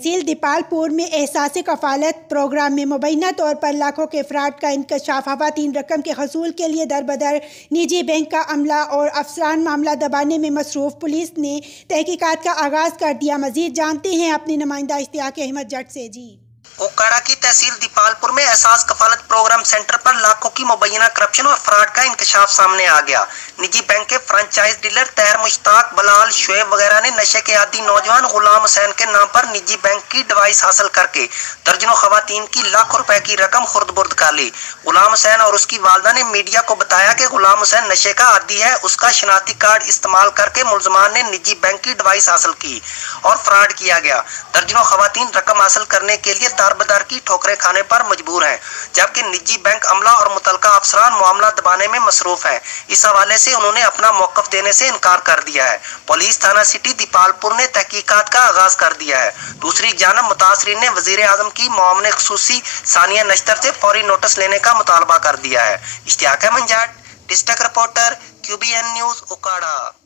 तहसील दीपालपुर में एहसास कफालत प्रोग्राम में मुबैना तौर पर लाखों के फ्रॉड का इंकशाफ। खवातीन रकम के हसूल के लिए दरबदर निजी बैंक का अमला और अफसरान मामला दबाने में मसरूफ। पुलिस ने तहकीकात का आगाज कर दिया। मजीद जानते हैं अपनी नुमाइंदा इश्तियाक अहमद जट से। जी, ओकाड़ा की तहसील दीपालपुर में एहसास कफालत प्रोग्राम सेंटर पर लाखों की मुबैना करप्शन और फ्रॉड का इंकशाफ सामने आ गया। निजी बैंक के फ्रेंचाइज डीलर तहर मुश्ताक, बलाल, शुएब वगैरह ने नशे के आदी नौजवान गुलाम हुसैन के नाम पर निजी बैंक की डिवाइस हासिल करके दर्जनों खवातीन की लाखों रुपए की रकम खुर्द-बुर्द कर ली। गुलाम हुसैन और उसकी वालदा ने मीडिया को बताया कि गुलाम हुसैन नशे का आदी है। उसका शनाख्ती कार्ड इस्तेमाल करके मुलजमान ने निजी बैंक की डिवाइस हासिल की और फ्रॉड किया गया। दर्जनों खवातीन रकम हासिल करने के लिए दारबदार की ठोकरें खाने पर मजबूर हैं, जबकि निजी बैंक अमला और मुतलका अफसरान मामला दबाने में मसरूफ हैं। इस हवाले से उन्होंने अपना मौकफ देने से इनकार कर दिया है। पुलिस थाना सिटी दीपालपुर ने तहकीकात का आगाज कर दिया है। दूसरी जानब मुतासरीन ने वजीर आजम की मुआवने खुसूसी सानिया नश्तर से फौरी नोटिस लेने का मुतालबा कर दिया है। Ishtiaq Ahmad Jat, district reporter, QBN news, Okara.